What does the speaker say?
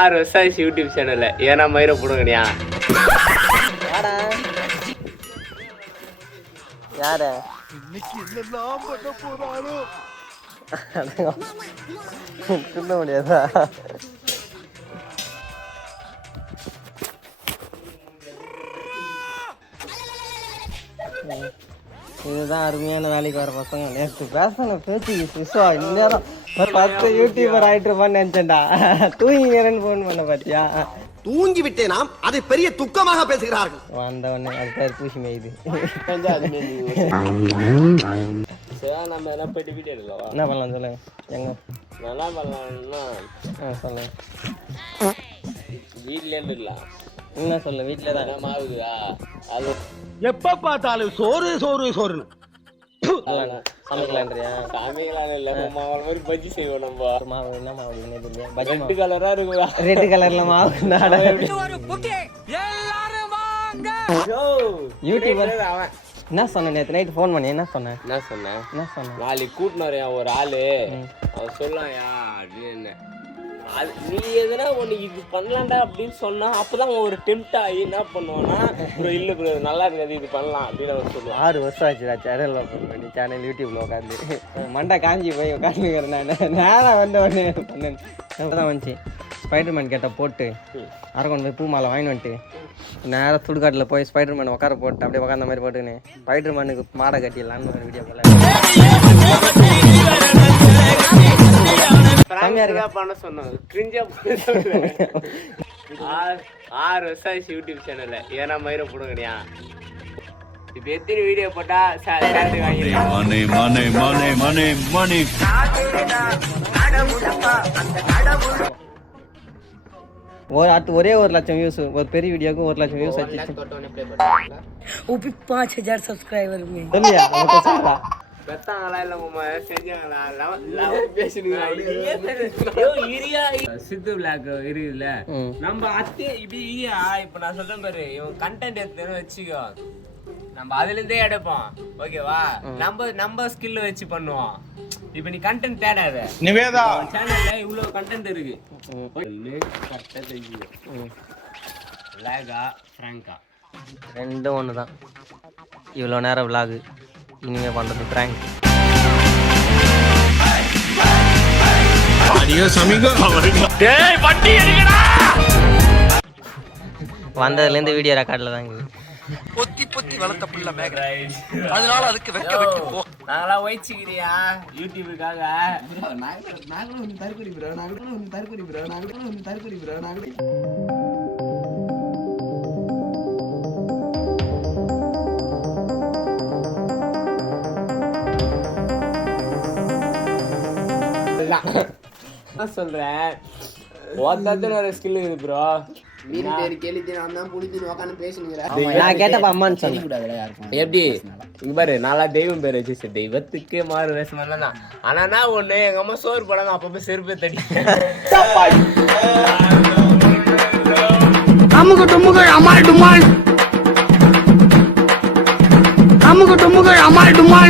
6 வருஷம் ஆச்சு யூடியூப் சேனல்ல. ஏன்னா மயிரை போடுங்கடியா. யார இன்னைக்கு என்னெல்லாம் பண்ண போறாரோ சொல்ல முடியாதா? இதுதான் அருமையான வேலைக்கு வர பசங்க. நேற்று பேசணும் பேச்சு சிசுவா இந்நேரம் 10 யூடியூபர் ஆயிட்டு இருப்பான்னு நினைச்சேன்டா. தூங்கிக்கிறேன்னு போன் பண்ண பாத்தியா? தூங்கி விட்டேனாம், அதை பெரிய துக்கமாக பேசுகிறார்கள். வந்தவொடனே அது பேர் பூசி மேயுது. நம்ம என்ன போயிட்டு வீடியோ எடுக்கலாம். என்ன பண்ணலாம் சொல்லுங்க. எங்க நல்லா பண்ணலாம்னா சொல்லுங்க. வீட்லயே இருக்கலாம். என்ன சொல்ல? வீட்டுல தான் மாவுதா அது எப்ப பார்த்தாலும் சோறு சோறு சோறுன்னு சமைக்கலான்றியா? சமைக்கலாம் இல்ல மாவு மாதிரி பஜ்ஜி செய்வோம் நம்ம. மாவு என்ன மாவு? பஜ்ஜி ரெட் கலரா இருக்குதா? ரெட் கலர்ல மாவு. யூடியூபர் அவன் என்ன சொன்ன? நேற்று நைட் ஃபோன் பண்ணி என்ன சொன்னேன்? என்ன சொன்னேன்? நாளைக்கு கூட்டினாரு ஒரு ஆளு. அவன் சொல்லாயா அப்படின்னு. அது நீ எதுனா ஒன்று இது பண்ணலாண்டா அப்படின்னு சொன்னா அப்பதான் அவன் ஒரு டெம்ட் ஆகி என்ன பண்ணுவான்னா இல்லை ப்ரோ நல்லா இருக்காது இது பண்ணலாம் அப்படின்னு அவன் சொல்லுவான். 6 வருஷம் ஆச்சுடா சேனல் ஓப்பன் பண்ணி. சேனல் யூடியூப்ல உட்காந்து மண்டை காஞ்சி போய் உட்காந்துக்கிறேன். நான் நேரம் வந்த உடனே பண்ணேன். தான் வந்துச்சு. ஸ்பைடர்மேன் கேட்ட போட்டு அரக்கொண்டு போய் பூ மாலை வாங்கி வந்துட்டு நேராக சுடுகாட்டில் போய் ஸ்பைடர்மேன் உட்கார போட்டு அப்படியே உட்காந்த மாதிரி போட்டுன்னு ஸ்பைடர்மேனுக்கு மாடை கட்டிடலான்னு ஒரு வீடியோ போல பண்ண சொன்னாங்க. கிரிஞ்சா 6 வருஷம் ஆச்சு யூடியூப் சேனல்ல. ஏன்னா மயிரை போடுங்கடியா. இப்ப எத்தனை வீடியோ போட்டா சேலரி வாங்கிடுவேன். ஒரே 1 லட்சம் வியூஸ். ஒரு பெரிய வீடியோக்கு 1 லட்சம் வியூஸ் ஆச்சு. 5000 सब्सक्राइबर में சொல்லியா? அவட்ட சொல்றா. பெத்தாங்களா இல்ல செஞ்சாங்களா? சித்து பிளாக் இருக்குல்ல நம்ம அத்தை இப்படி இப்ப நான் சொல்றேன் பாரு. இவன் கண்டென்ட் எடுத்து வச்சுக்கோ, நம்ம அதுல இருந்தே எடுப்போம். ஓகேவா? நம்ம ஸ்கில் வச்சு பண்ணுவோம். இப்ப நீ கண்டென்ட் தேடாத. நிவேதா சேனல்ல இவ்வளவு கண்டென்ட் இருக்கு. லாகா பிராங்கா ரெண்டும் ஒன்று தான். இவ்வளோ நேரம் விலாகு, இனிமே பண்ணுறது ப்ராங்க். வந்ததுலேருந்து வீடியோ ரெக்கார்டில் தான் இருக்குது. பொத்தி வளர்த்த பிள்ளை மேக, அதனால அதுக்கு வெக்க வெட்டி போ. நாங்களாம் வயிச்சுக்கிறியா யூடியூபுக்காக? சொல்றேன் ஒரு ஸ்கில் இருக்குது ப்ரோ. மீன் பேர் கேள்வி நான் தான் புடிச்சு உட்காந்து பேசுனீங்க. நான் கேட்டப்ப அம்மான்னு சொன்னேன். எப்படி இங்க பாரு, நாளா தெய்வம் பேர் வச்சு தெய்வத்துக்கே மாறு வேஷம் தான். ஆனா ஒண்ணு எங்க அம்மா சோறு போடாங்க, அப்பப்ப செருப்பே தடி அமுக டுமுக அமால் டுமால், அமுக டுமுக அமால் டுமால்.